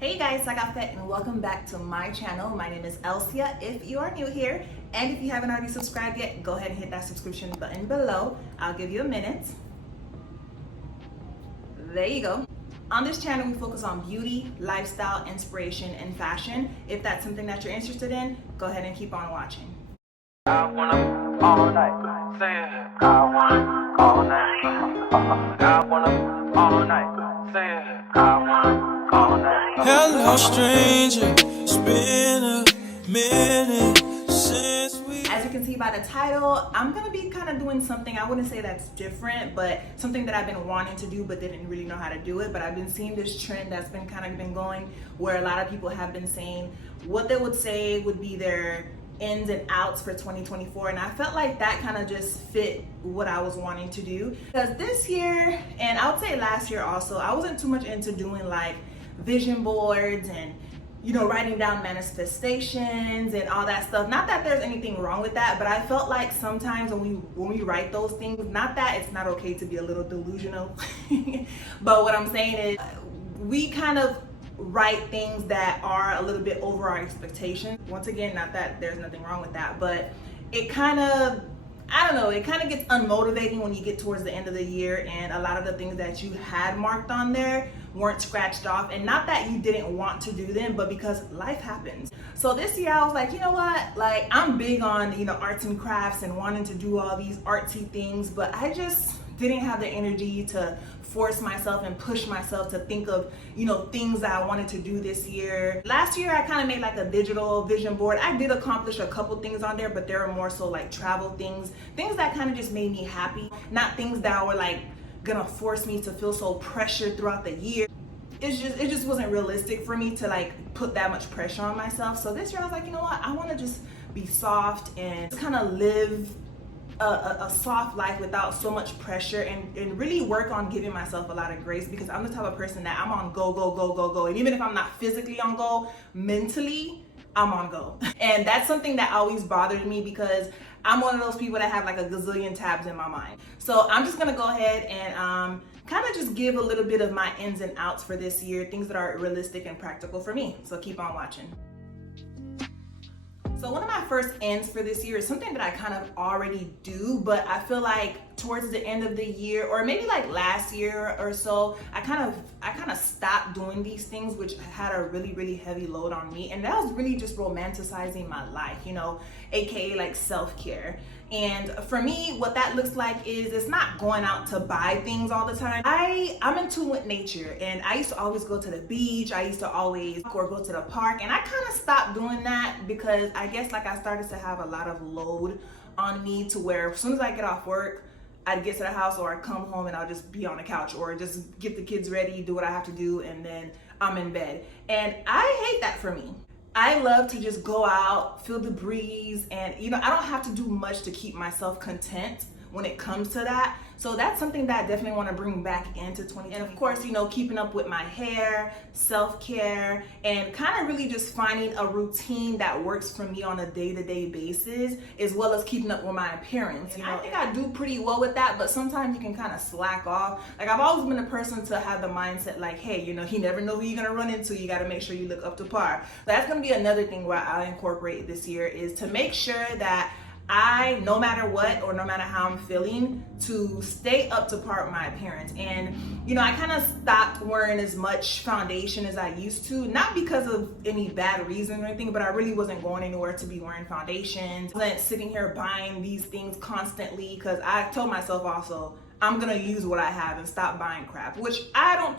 Hey guys, Sagafet, and welcome back to my channel. My name is Elsia if you are new here, and if you haven't already subscribed yet, go ahead and hit that subscription button below. I'll give you a minute. There you go. On this channel, we focus on beauty, lifestyle, inspiration, and fashion. If that's something that you're interested in, go ahead and keep on watching. I wanna all night, say it. I wanna all night. I wanna all night, say it. I wanna all night. Hello, stranger. It's been a minute since we. As you can see by the title, I'm gonna be kind of doing something, I wouldn't say that's different, but something that I've been wanting to do but didn't really know how to do it. But I've been seeing this trend that's been been going where a lot of people have been saying what they would say would be their ins and outs for 2024, and I felt like that kind of just fit what I was wanting to do, because this year, and I would say last year also, I wasn't too much into doing like vision boards and writing down manifestations and all that stuff. Not that there's anything wrong with that, but I felt like sometimes when we write those things, not that it's not okay to be a little delusional but what I'm saying is we kind of write things that are a little bit over our expectations. Once again, not that there's nothing wrong with that, but it kind of, I don't know, it kind of gets unmotivating when you get towards the end of the year and a lot of the things that you had marked on there weren't scratched off. And not that you didn't want to do them, but because life happens. So this year I was like, you know what, like I'm big on arts and crafts and wanting to do all these artsy things, but I just didn't have the energy to force myself and push myself to think of things that I wanted to do this year. Last year I kind of made like a digital vision board. I did accomplish a couple things on there, but there were more so like travel things that kind of just made me happy, not things that were like gonna force me to feel so pressured throughout the year. It just wasn't realistic for me to like put that much pressure on myself. So this year I was like, you know what, I want to just be soft and kind of live a soft life without so much pressure, and really work on giving myself a lot of grace, because I'm the type of person that I'm on go, and even if I'm not physically on go, mentally I'm on go. And that's something that always bothered me, because I'm one of those people that have like a gazillion tabs in my mind. So I'm just gonna go ahead and kind of just give a little bit of my ins and outs for this year, things that are realistic and practical for me. So keep on watching. So one of my first ends for this year is something that I kind of already do, but I feel like towards the end of the year, or maybe like last year or so, I kind of stopped doing these things, which had a really heavy load on me. And that was really just romanticizing my life, aka like self-care. And for me, what that looks like is it's not going out to buy things all the time. I'm in tune with nature, and I used to always go to the beach. I used to always go to the park, and I kind of stopped doing that because I guess like I started to have a lot of load on me, to where as soon as I get off work, I'd get to the house, or I'd come home and I'll just be on the couch, or just get the kids ready, do what I have to do, and then I'm in bed. And I hate that for me. I love to just go out, feel the breeze, and I don't have to do much to keep myself content when it comes to that. So that's something that I definitely want to bring back into 2020. And of course, keeping up with my hair, self-care, and kind of really just finding a routine that works for me on a day-to-day basis, as well as keeping up with my appearance. I think I do pretty well with that, but sometimes you can kind of slack off. Like I've always been a person to have the mindset like, hey, you never know who you're gonna run into. You got to make sure you look up to par. So that's gonna be another thing where I'll incorporate this year, is to make sure that no matter what, or no matter how I'm feeling, to stay up to par with my appearance. And I kind of stopped wearing as much foundation as I used to, not because of any bad reason or anything, but I really wasn't going anywhere to be wearing foundations. I wasn't sitting here buying these things constantly, because I told myself also I'm gonna use what I have and stop buying crap, which I don't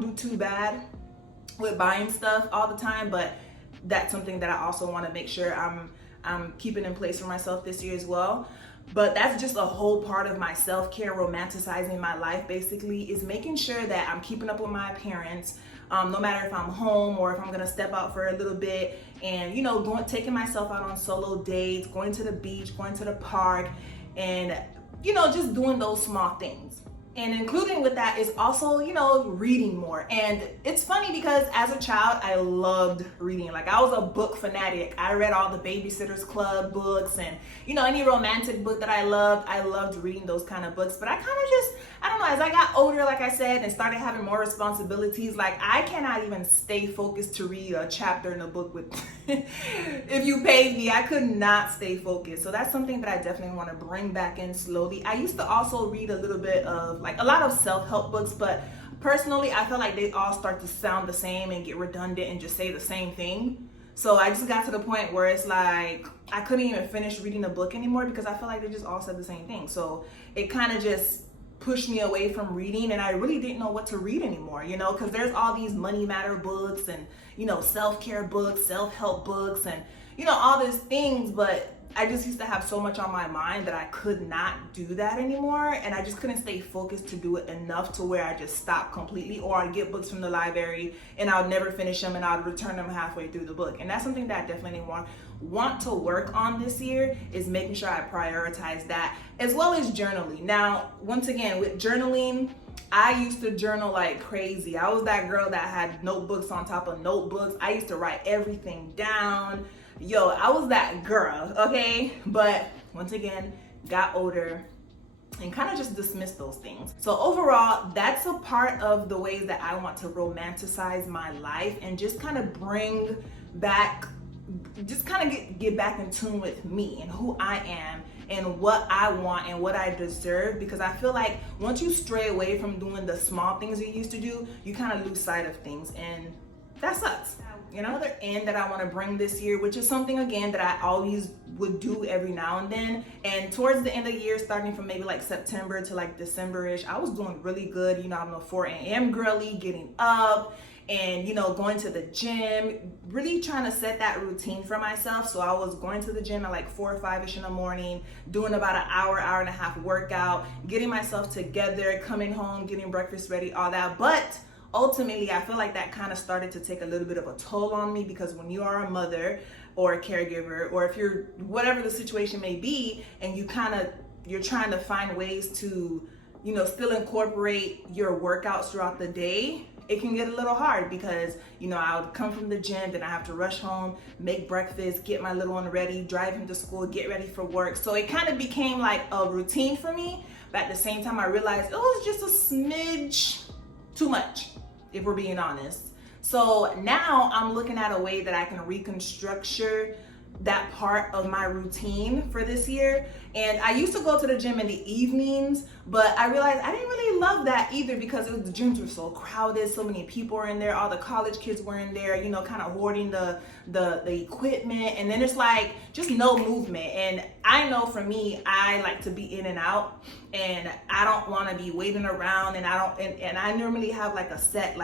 do too bad with buying stuff all the time, but that's something that I also want to make sure I'm keeping in place for myself this year as well. But that's just a whole part of my self-care, romanticizing my life basically, is making sure that I'm keeping up with my appearance, no matter if I'm home or if I'm gonna step out for a little bit, and taking myself out on solo dates, going to the beach, going to the park, and just doing those small things. And including with that is also, reading more. And it's funny because as a child, I loved reading. Like, I was a book fanatic. I read all the Babysitter's Club books and, any romantic book that I loved reading those kind of books. But I kind of I don't know, as I got older, like I said, and started having more responsibilities, like, I cannot even stay focused to read a chapter in a book with, if you paid me, I could not stay focused. So that's something that I definitely want to bring back in slowly. I used to also read a little bit of, like, a lot of self-help books, but personally, I feel like they all start to sound the same and get redundant and just say the same thing. So I just got to the point where it's like, I couldn't even finish reading a book anymore because I feel like they just all said the same thing. So it kind of just pushed me away from reading, and I really didn't know what to read anymore, because there's all these money matter books and, self-care books, self-help books, and, all these things, but I just used to have so much on my mind that I could not do that anymore, and I just couldn't stay focused to do it enough to where I just stopped completely, or I'd get books from the library and I would never finish them and I would return them halfway through the book. And that's something that I definitely want to work on this year, is making sure I prioritize that, as well as journaling. Now, once again, with journaling, I used to journal like crazy. I was that girl that had notebooks on top of notebooks. I used to write everything down. I was that girl, okay? But once again, got older and kind of just dismissed those things. So overall, that's a part of the ways that I want to romanticize my life and just kind of bring back, just kind of get back in tune with me and who I am and what I want and what I deserve, because I feel like once you stray away from doing the small things you used to do, you kind of lose sight of things, and that sucks. Another end that I want to bring this year, which is something again that I always would do every now and then, and towards the end of the year, starting from maybe like September to like December-ish, I was doing really good. I'm a 4 a.m. girly, getting up and going to the gym, really trying to set that routine for myself. So I was going to the gym at like 4 or 5-ish in the morning, doing about an hour and a half workout, getting myself together, coming home, getting breakfast ready, all that. But ultimately, I feel like that kind of started to take a little bit of a toll on me, because when you are a mother or a caregiver, or if you're, whatever the situation may be, and you're trying to find ways to, still incorporate your workouts throughout the day, it can get a little hard, because, I would come from the gym, then I have to rush home, make breakfast, get my little one ready, drive him to school, get ready for work. So it kind of became like a routine for me, but at the same time, I realized it was just a smidge too much, if we're being honest. So now I'm looking at a way that I can reconstruct that part of my routine for this year. And I used to go to the gym in the evenings, but I realized I didn't really love that either, because the gyms were so crowded, so many people were in there, all the college kids were in there, kind of hoarding the equipment, and then it's like just no movement. And I know for me, I like to be in and out, and I don't want to be waiting around, and I normally have like a set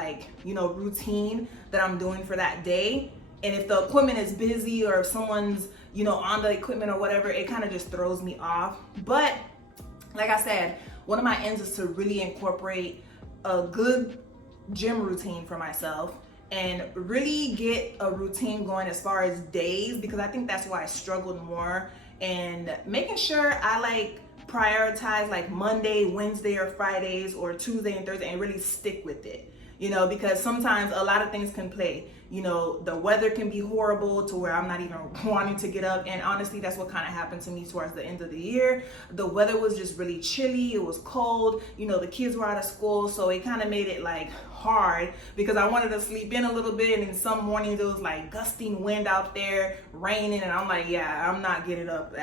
routine that I'm doing for that day. And if the equipment is busy, or if someone's, on the equipment or whatever, it kind of just throws me off. But like I said, one of my ends is to really incorporate a good gym routine for myself and really get a routine going as far as days, because I think that's why I struggled more, and making sure I prioritize like Monday, Wednesday, or Fridays, or Tuesday and Thursday, and really stick with it. Because sometimes a lot of things can play. The weather can be horrible to where I'm not even wanting to get up. And honestly, that's what kind of happened to me towards the end of the year. The weather was just really chilly. It was cold. The kids were out of school. So it kind of made it hard, because I wanted to sleep in a little bit. And then some mornings it was gusting wind out there, raining. And I'm like, yeah, I'm not getting up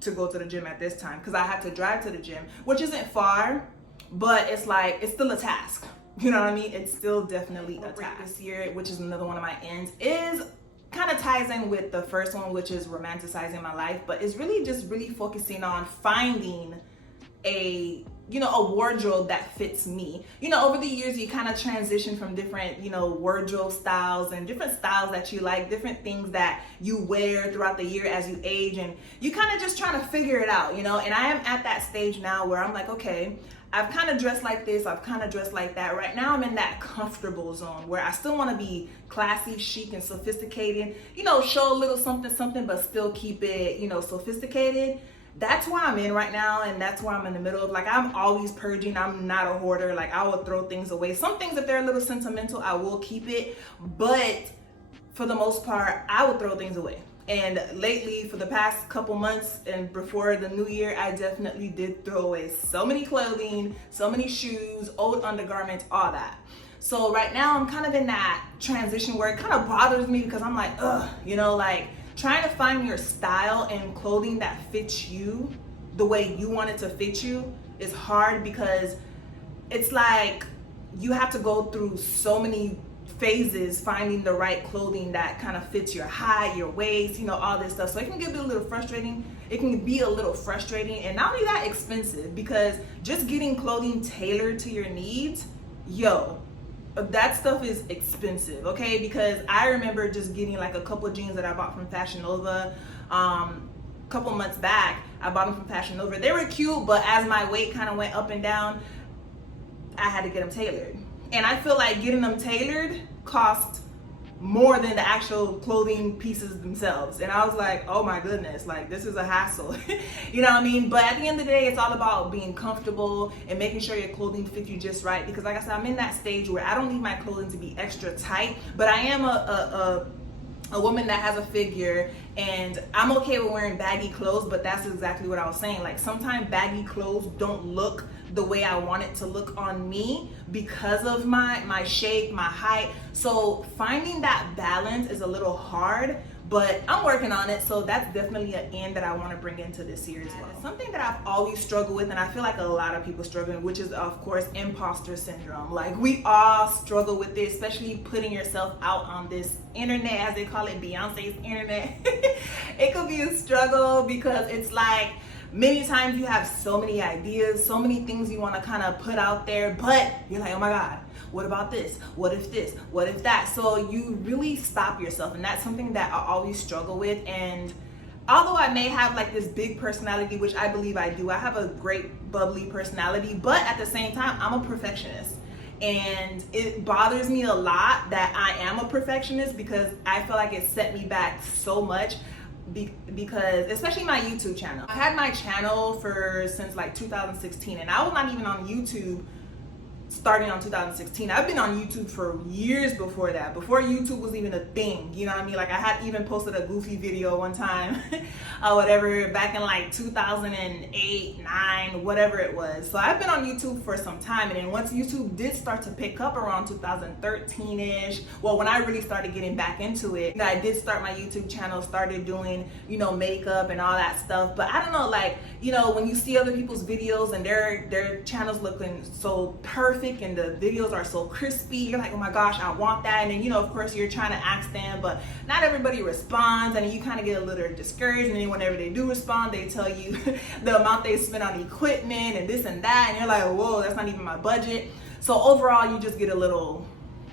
to go to the gym at this time, because I have to drive to the gym, which isn't far, but it's still a task. You know what I mean? It's still definitely a task. This year, which is another one of my ends, is kind of ties in with the first one, which is romanticizing my life, but it's really just focusing on finding a wardrobe that fits me. Over the years, you kind of transition from different, wardrobe styles and different styles that you like, different things that you wear throughout the year as you age, and you kind of just trying to figure it out, and I am at that stage now where I'm like, okay, I've kind of dressed like this, I've kind of dressed like that. Right now I'm in that comfortable zone where I still want to be classy, chic, and sophisticated, show a little something, but still keep it, sophisticated. that's where I'm in right now, and that's where I'm in the middle of. Like, I'm always purging. I'm not a hoarder. Like, I will throw things away. Some things, if they're a little sentimental, I will keep it, but for the most part, I will throw things away. And lately, for the past couple months and before the new year, I definitely did throw away so many clothing, so many shoes, old undergarments, all that. So right now I'm kind of in that transition where it kind of bothers me because I'm like, ugh, you know, like trying to find your style and clothing that fits you the way you want it to fit you is hard, because it's like you have to go through so many phases finding the right clothing that kind of fits your height, your waist, you know, all this stuff. So it can get a little frustrating. It can be a little frustrating, and not only that, expensive, because just getting clothing tailored to your needs, that stuff is expensive, okay? Because I remember just getting like a couple of jeans that I bought from Fashion Nova a couple months back. I bought them from Fashion Nova. They were cute, but as my weight kind of went up and down, I had to get them tailored. And I feel like getting them tailored cost more than the actual clothing pieces themselves. And I was like, oh my goodness, like this is a hassle. You know what I mean? But at the end of the day, it's all about being comfortable and making sure your clothing fits you just right. Because like I said, I'm in that stage where I don't need my clothing to be extra tight, but I am a woman that has a figure, and I'm okay with wearing baggy clothes, but that's exactly what I was saying. Like sometimes baggy clothes don't look the way I want it to look on me because of my shape, my height. So finding that balance is a little hard, but I'm working on it. So that's definitely an end that I want to bring into this series as well. Something that I've always struggled with, and I feel like a lot of people struggle with, which is of course imposter syndrome. Like we all struggle with this, especially putting yourself out on this internet, as they call it, Beyonce's internet. It could be a struggle because it's like, many times you have so many ideas, so many things you want to kind of put out there, but you're like, oh my God, what about this? What if this? What if that? So you really stop yourself, and that's something that I always struggle with. And although I may have like this big personality, which I believe I do, I have a great bubbly personality, but at the same time, I'm a perfectionist. And it bothers me a lot that I am a perfectionist, because I feel like it set me back so much. Because especially my YouTube channel, I had my channel since like 2016, and I was not even on YouTube starting on 2016. I've been on YouTube for years before that, before YouTube was even a thing, you know what I mean? Like I had even posted a Goofy video one time or whatever back in like 2008, 9, whatever it was. So I've been on YouTube for some time, and then once YouTube did start to pick up around 2013-ish, well, when I really started getting back into it, I did start my YouTube channel, started doing, you know, makeup and all that stuff. But I don't know, like, you know, when you see other people's videos and their channels looking so perfect and the videos are so crispy, you're like, oh my gosh, I want that. And then, you know, of course you're trying to ask them, but not everybody responds, and you kind of get a little discouraged. And then whenever they do respond, they tell you the amount they spent on equipment and this and that, and you're like, whoa, that's not even my budget. So overall, you just get a little,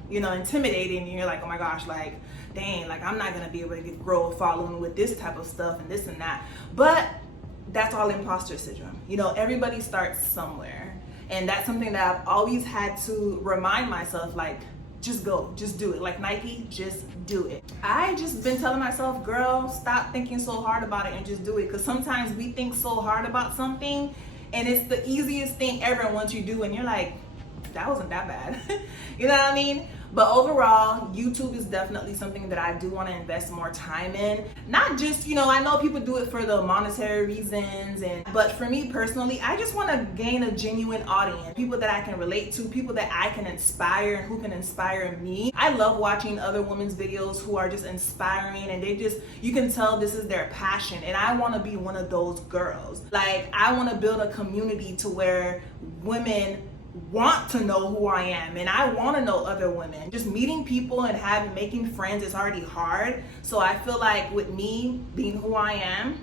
you know, intimidated, and you're like, oh my gosh, like, dang, like I'm not gonna be able to grow a following with this type of stuff and this and that. But that's all imposter syndrome. You know, everybody starts somewhere. And that's something that I've always had to remind myself, like, just go, just do it. Like Nike, just do it. I just been telling myself, girl, stop thinking so hard about it and just do it. Because sometimes we think so hard about something, and it's the easiest thing ever once you do, and you're like, that wasn't that bad. You know what I mean? But overall, YouTube is definitely something that I do want to invest more time in. Not just, you know, I know people do it for the monetary reasons, but for me personally, I just want to gain a genuine audience. People that I can relate to, people that I can inspire and who can inspire me. I love watching other women's videos who are just inspiring, and you can tell this is their passion. And I want to be one of those girls. Like, I want to build a community to where women want to know who I am, and I want to know other women. Just meeting people and making friends is already hard. So I feel like with me being who I am,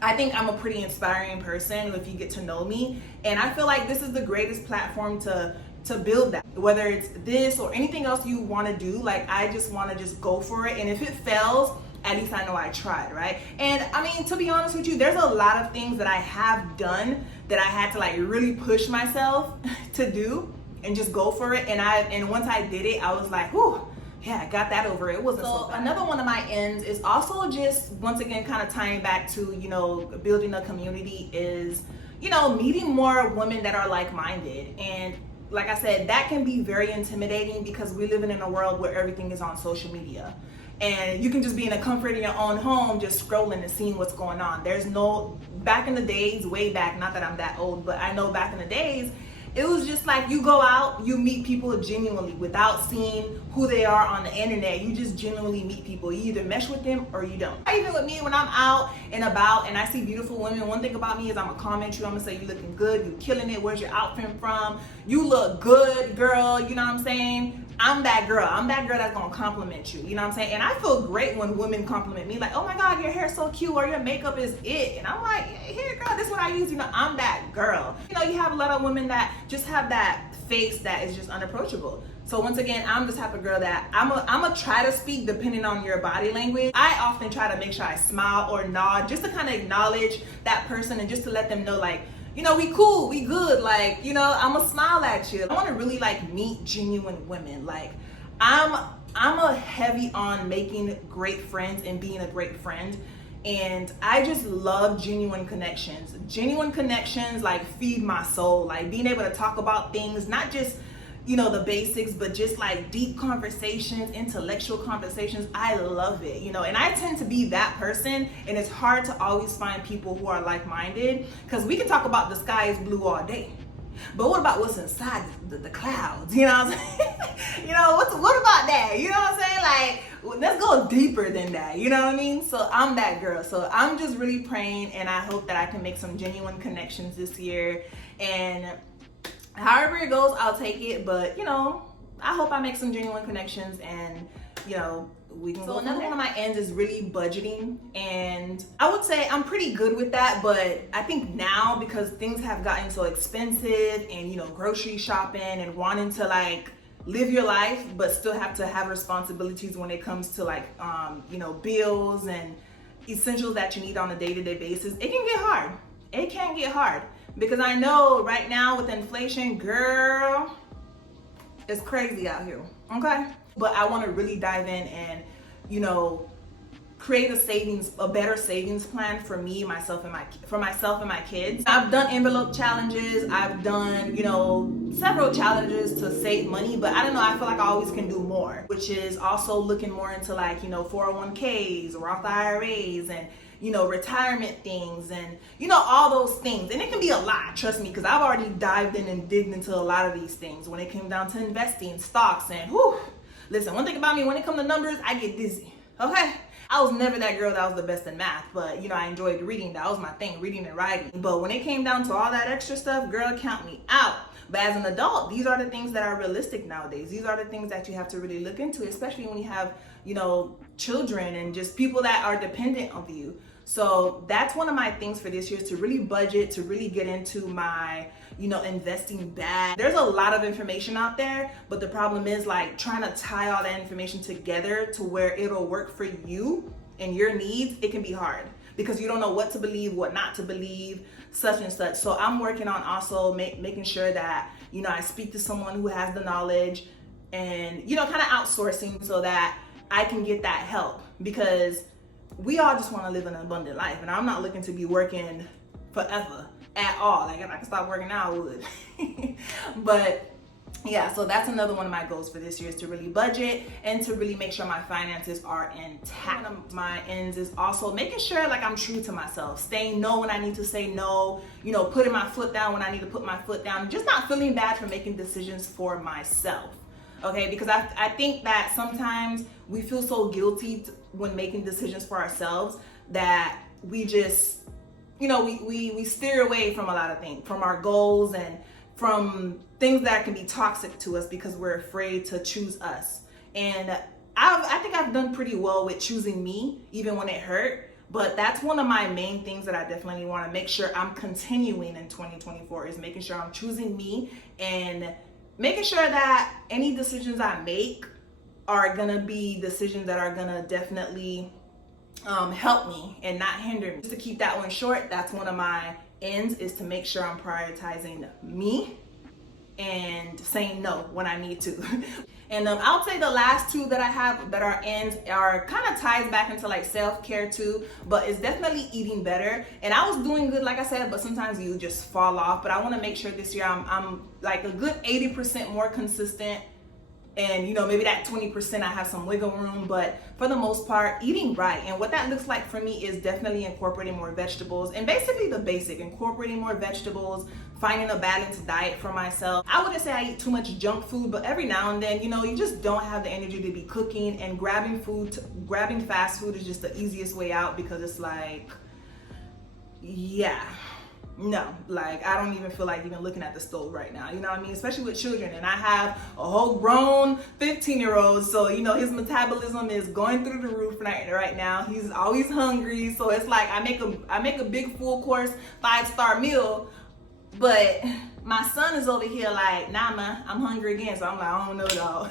I think I'm a pretty inspiring person if you get to know me. And I feel like this is the greatest platform to build that. Whether it's this or anything else you want to do, like I just want to just go for it. And if it fails, at least I know I tried, right? And I mean, to be honest with you, there's a lot of things that I have done that I had to like really push myself to do and just go for it. And once I did it, I was like, whew, yeah, I got that over. It wasn't so bad. Another one of my ends is also just, once again, kind of tying back to, you know, building a community is, you know, meeting more women that are like-minded. And like I said, that can be very intimidating because we're living in a world where everything is on social media. And you can just be in the comfort of your own home, just scrolling and seeing what's going on. There's no, back in the days, way back, not that I'm that old, but I know back in the days, it was just like you go out, you meet people genuinely without seeing who they are on the internet. You just genuinely meet people. You either mesh with them or you don't. Even with me, when I'm out and about and I see beautiful women, one thing about me is I'm gonna comment you. I'm gonna say, you looking good, you killing it, where's your outfit from? You look good, girl, you know what I'm saying? I'm that girl. I'm that girl that's gonna compliment you. You know what I'm saying? And I feel great when women compliment me, like, oh my God, your hair's so cute, or your makeup is it. And I'm like, here, girl, this is what I use. You know, I'm that girl. You know, you have a lot of women that just have that face that is just unapproachable. So once again, I'm the type of girl that I'm a try to speak depending on your body language. I often try to make sure I smile or nod just to kind of acknowledge that person and just to let them know, like, you know, we cool, we good, like, you know, I'm gonna smile at you. I want to really like meet genuine women. Like, I'm a heavy on making great friends and being a great friend, and I just love genuine connections. Genuine connections like feed my soul. Like being able to talk about things, not just, you know, the basics, but just like deep conversations, intellectual conversations. I love it, you know, and I tend to be that person, and it's hard to always find people who are like-minded, because we can talk about the sky is blue all day, but what about what's inside the clouds? You know what I'm saying? You know, what about that? You know what I'm saying? Like, let's go deeper than that. You know what I mean? So I'm that girl. So I'm just really praying, and I hope that I can make some genuine connections this year. And however it goes, I'll take it. But, you know, I hope I make some genuine connections, and, you know, we can go. Another one of my ends is really budgeting, and I would say I'm pretty good with that, but I think now, because things have gotten so expensive, and, you know, grocery shopping and wanting to like live your life but still have to have responsibilities when it comes to like you know, bills and essentials that you need on a day-to-day basis, it can get hard. It can get hard, because I know right now with inflation, girl, it's crazy out here, okay? But I want to really dive in and, you know, create a better savings plan for me, myself, and my kids. I've done envelope challenges. I've done, you know, several challenges to save money, but I don't know, I feel like I always can do more, which is also looking more into like, you know, 401ks, Roth IRAs, and, you know, retirement things, and, you know, all those things. And it can be a lot, trust me, because I've already dived in and digged into a lot of these things when it came down to investing, stocks, and whew. Listen, one thing about me, when it comes to numbers, I get dizzy, okay? I was never that girl that was the best in math, but, you know, I enjoyed reading. That was my thing, reading and writing. But when it came down to all that extra stuff, girl, count me out. But as an adult, these are the things that are realistic nowadays. These are the things that you have to really look into, especially when you have, you know, children and just people that are dependent on you. So that's one of my things for this year, is to really budget, to really get into my, you know, investing bag. There's a lot of information out there, but the problem is like trying to tie all that information together to where it'll work for you and your needs. It can be hard because you don't know what to believe, what not to believe, such and such. So I'm working on also making sure that, you know, I speak to someone who has the knowledge, and, you know, kind of outsourcing so that I can get that help, because we all just want to live an abundant life, and I'm not looking to be working forever at all. Like, if I could stop working now, I would. But yeah, so that's another one of my goals for this year, is to really budget and to really make sure my finances are intact. One of my ends is also making sure like I'm true to myself, saying no when I need to say no, you know, putting my foot down when I need to put my foot down, just not feeling bad for making decisions for myself. Okay, because I think that sometimes we feel so guilty when making decisions for ourselves that we just, you know, we steer away from a lot of things, from our goals and from things that can be toxic to us, because we're afraid to choose us. And I think I've done pretty well with choosing me, even when it hurt. But that's one of my main things that I definitely want to make sure I'm continuing in 2024, is making sure I'm choosing me and making sure that any decisions I make are gonna be decisions that are gonna definitely help me and not hinder me. Just to keep that one short, that's one of my ends, is to make sure I'm prioritizing me and saying no when I need to. And I would say the last two that I have that are ends are kind of ties back into like self-care too, but it's definitely eating better. And I was doing good, like I said, but sometimes you just fall off. But I want to make sure this year I'm like a good 80% more consistent. And you know, maybe that 20% I have some wiggle room, but for the most part, eating right. And what that looks like for me is definitely incorporating more vegetables, and basically the basic, incorporating more vegetables, finding a balanced diet for myself. I wouldn't say I eat too much junk food, but every now and then, you know, you just don't have the energy to be cooking, and grabbing fast food is just the easiest way out, because it's like, yeah. No, like I don't even feel like even looking at the stove right now, you know what I mean? Especially with children, and I have a whole grown 15-year-old, so you know his metabolism is going through the roof right now. He's always hungry, so it's like I make a big full course 5-star meal, but my son is over here like, nah man, I'm hungry again. So I'm like, I don't know dog.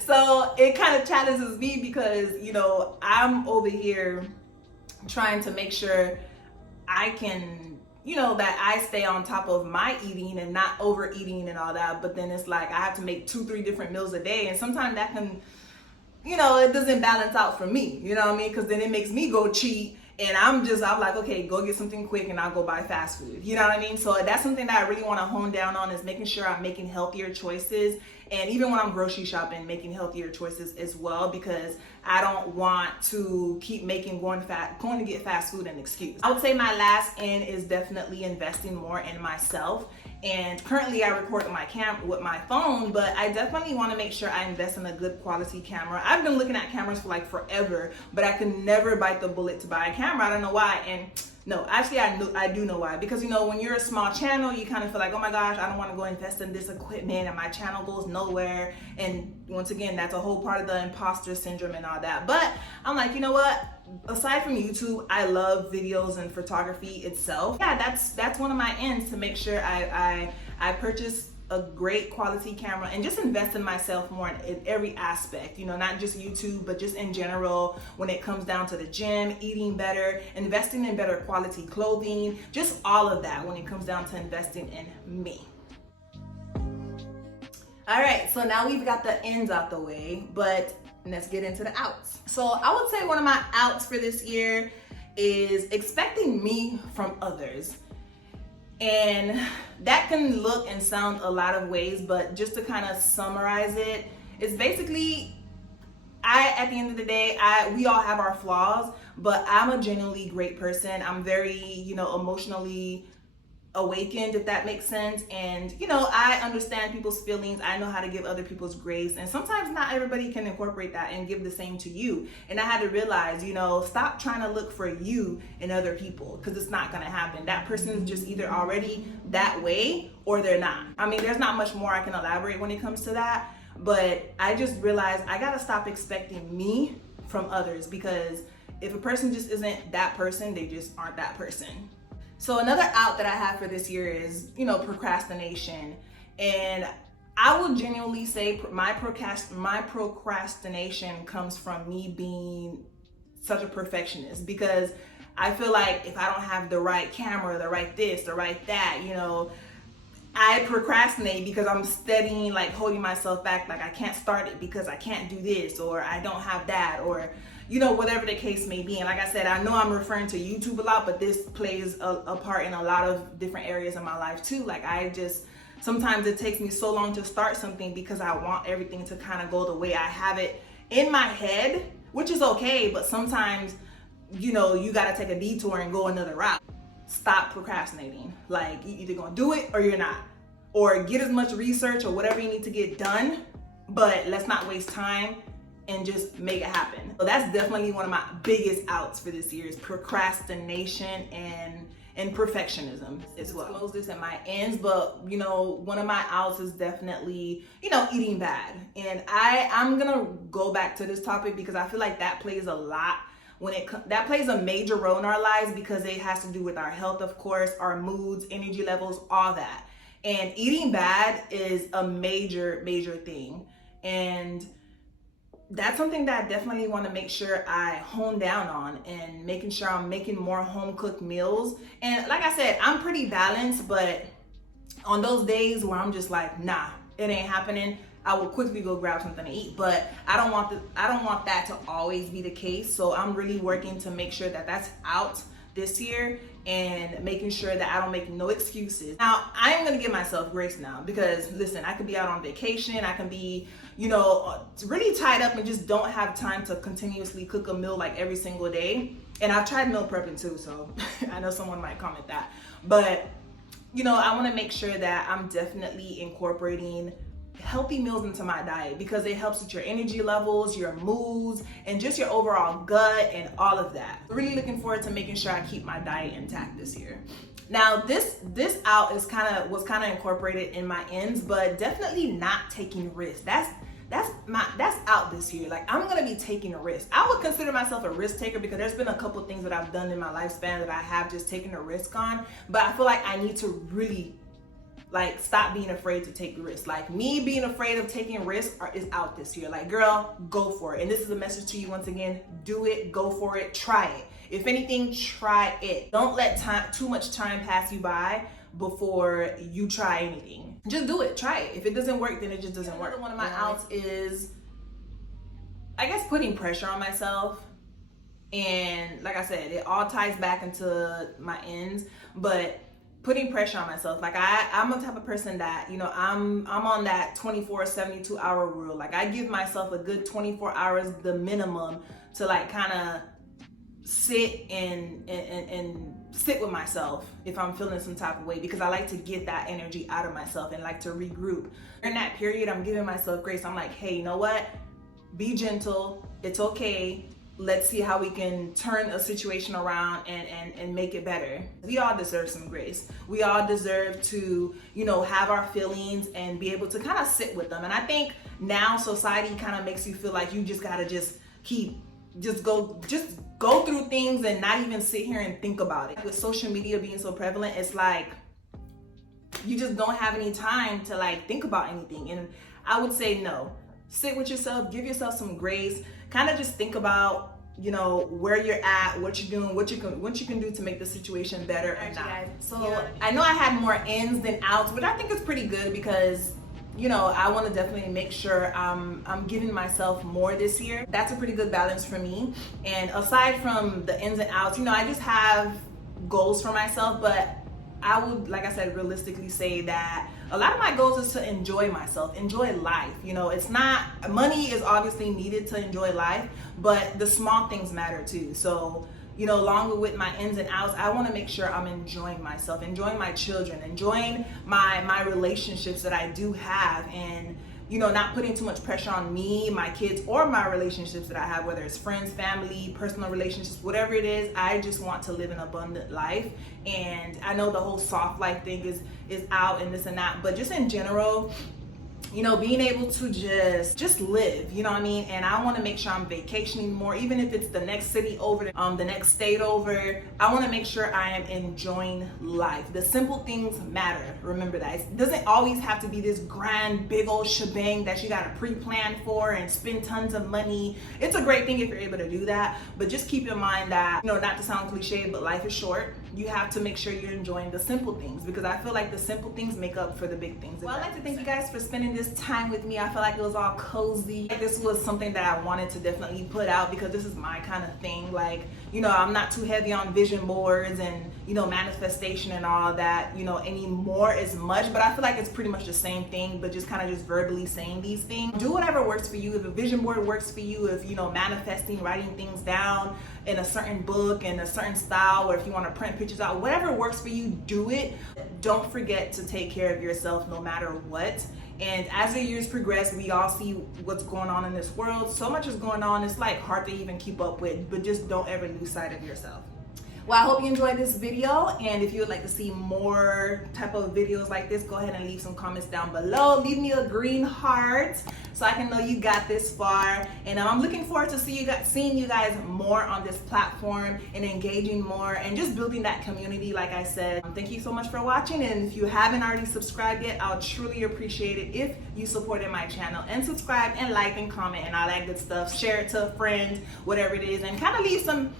So it kind of challenges me, because you know I'm over here trying to make sure I can, you know, that I stay on top of my eating and not overeating and all that. But then it's like I have to make 2-3 different meals a day, and sometimes that can, you know, it doesn't balance out for me, you know what I mean? Because then it makes me go cheat, and I'm like, okay, go get something quick and I'll go buy fast food, you know what I mean? So that's something that I really want to hone down on, is making sure I'm making healthier choices. And even when I'm grocery shopping, making healthier choices as well, because I don't want to keep making going to get fast food an excuse. I would say my last end is definitely investing more in myself. And currently I record with my phone, but I definitely want to make sure I invest in a good quality camera. I've been looking at cameras for like forever, but I could never bite the bullet to buy a camera. I don't know why. And no, actually I do know why. Because you know, when you're a small channel, you kind of feel like, oh my gosh, I don't want to go invest in this equipment and my channel goes nowhere. And once again, that's a whole part of the imposter syndrome and all that. But I'm like, you know what? Aside from YouTube, I love videos and photography itself. Yeah, that's one of my ends, to make sure I purchase a great quality camera and just invest in myself more in every aspect, you know, not just YouTube, but just in general, when it comes down to the gym, eating better, investing in better quality clothing, just all of that when it comes down to investing in me. All right, so now we've got the ins out the way, but let's get into the outs. So I would say one of my outs for this year is expecting me from others. And that can look and sound a lot of ways, but just to kind of summarize it, it's basically, at the end of the day, we all have our flaws, but I'm a genuinely great person. I'm very, you know, emotionally awakened, if that makes sense. And you know, I understand people's feelings. I know how to give other people's grace, and sometimes not everybody can incorporate that and give the same to you. And I had to realize, you know, stop trying to look for you in other people, because it's not going to happen. That person is just either already that way or they're not. I mean, there's not much more I can elaborate when it comes to that, but I just realized I got to stop expecting me from others, because if a person just isn't that person, they just aren't that person. So another out that I have for this year is, you know, procrastination. And I will genuinely say my procrastination comes from me being such a perfectionist, because I feel like if I don't have the right camera, the right this, the right that, you know, I procrastinate because I'm studying, like holding myself back, like I can't start it because I can't do this, or I don't have that, or you know, whatever the case may be. And like I said, I know I'm referring to YouTube a lot, but this plays a part in a lot of different areas of my life too. Like sometimes it takes me so long to start something because I want everything to kind of go the way I have it in my head, which is okay, but sometimes, you know, you gotta take a detour and go another route. Stop procrastinating. Like, you're either gonna do it or you're not. Or get as much research or whatever you need to get done, but let's not waste time and just make it happen. So that's definitely one of my biggest outs for this year, is procrastination and perfectionism as well. Close this at my ends, but you know, one of my outs is definitely, you know, eating bad. And I'm gonna go back to this topic because I feel like that plays a lot that plays a major role in our lives, because it has to do with our health, of course, our moods, energy levels, all that. And eating bad is a major thing. And that's something that I definitely want to make sure I hone down on, and making sure I'm making more home cooked meals. And like I said, I'm pretty balanced, but on those days where I'm just like, nah, it ain't happening, I will quickly go grab something to eat. But I don't want that to always be the case. So I'm really working to make sure that that's out this year, and making sure that I don't make no excuses. Now, I am gonna give myself grace now, because listen, I could be out on vacation, I can be, you know, really tied up and just don't have time to continuously cook a meal like every single day. And I've tried meal prepping too, so I know someone might comment that. But, you know, I wanna make sure that I'm definitely incorporating healthy meals into my diet, because it helps with your energy levels, your moods, and just your overall gut and all of that. Really looking forward to making sure I keep my diet intact this year. Now, this out was kind of incorporated in my ends, but definitely not taking risks. That's out this year. Like, I'm gonna be taking a risk. I would consider myself a risk taker, because there's been a couple things that I've done in my lifespan that I have just taken a risk on, but I feel like I need to really like stop being afraid to take risks. Like, me being afraid of taking risks is out this year. Like, girl, go for it. And this is a message to you once again: do it, go for it, try it. If anything, try it. Don't let too much time pass you by before you try anything. Just do it, try it. If it doesn't work, then it just doesn't work. One of my outs is, I guess, putting pressure on myself. And like I said, it all ties back into my ends, but putting pressure on myself. Like, I'm the type of person that, you know, I'm on that 24, 72 hour rule. Like, I give myself a good 24 hours, the minimum, to like kind of sit and sit with myself if I'm feeling some type of way, because I like to get that energy out of myself and like to regroup. In that period, I'm giving myself grace. I'm like, hey, you know what? Be gentle. It's okay. Let's see how we can turn a situation around and make it better. We all deserve some grace. We all deserve to, you know, have our feelings and be able to kind of sit with them. And I think now society kind of makes you feel like you just gotta go through things and not even sit here and think about it. With social media being so prevalent, it's like you just don't have any time to like think about anything. And I would say no. Sit with yourself, give yourself some grace, kind of just think about, you know, where you're at, what you're doing, what you can do to make the situation better or not. So yeah. I know I had more ins than outs, but I think it's pretty good, because, you know, I want to definitely make sure I'm giving myself more this year. That's a pretty good balance for me. And aside from the ins and outs, you know, I just have goals for myself, but I would, like I said, realistically say that a lot of my goals is to enjoy myself, enjoy life. You know, it's not, money is obviously needed to enjoy life, but the small things matter too. So, you know, along with my ins and outs, I want to make sure I'm enjoying myself, enjoying my children, enjoying my relationships that I do have, and, you know, not putting too much pressure on me, my kids, or my relationships that I have, whether it's friends, family, personal relationships, whatever it is. I just want to live an abundant life. And I know the whole soft life thing is out and this and that, but just in general, you know, being able to just live, you know what I mean? And I want to make sure I'm vacationing more, even if it's the next city over, the next state over. I want to make sure I am enjoying life. The simple things matter. Remember that. It doesn't always have to be this grand, big old shebang that you got to pre-plan for and spend tons of money. It's a great thing if you're able to do that, but just keep in mind that, you know, not to sound cliche, but life is short. You have to make sure you're enjoying the simple things, because I feel like the simple things make up for the big things. Well, I'd like to thank you guys for spending this time with me. I feel like it was all cozy. This was something that I wanted to definitely put out, because this is my kind of thing. Like, you know, I'm not too heavy on vision boards and, you know, manifestation and all that, you know, anymore as much, but I feel like it's pretty much the same thing, but just kind of just verbally saying these things. Do whatever works for you. If a vision board works for you, if, you know, manifesting, writing things down in a certain book in a certain style, or if you want to print pictures out, whatever works for you, do it. Don't forget to take care of yourself no matter what. And as the years progress, we all see what's going on in this world. So much is going on, it's like hard to even keep up with, but just don't ever lose sight of yourself. Well, I hope you enjoyed this video, and if you would like to see more type of videos like this, go ahead and leave some comments down below. Leave me a green heart so I can know you got this far. And I'm looking forward to seeing you guys more on this platform and engaging more and just building that community, like I said. Thank you so much for watching, and if you haven't already subscribed yet, I'll truly appreciate it if you supported my channel and subscribe and like and comment and all that good stuff. Share it to a friend, whatever it is, and kind of leave some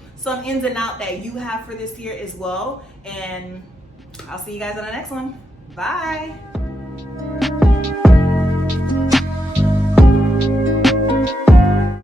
ins and out that you have for this year as well. And I'll see you guys on the next one. Bye.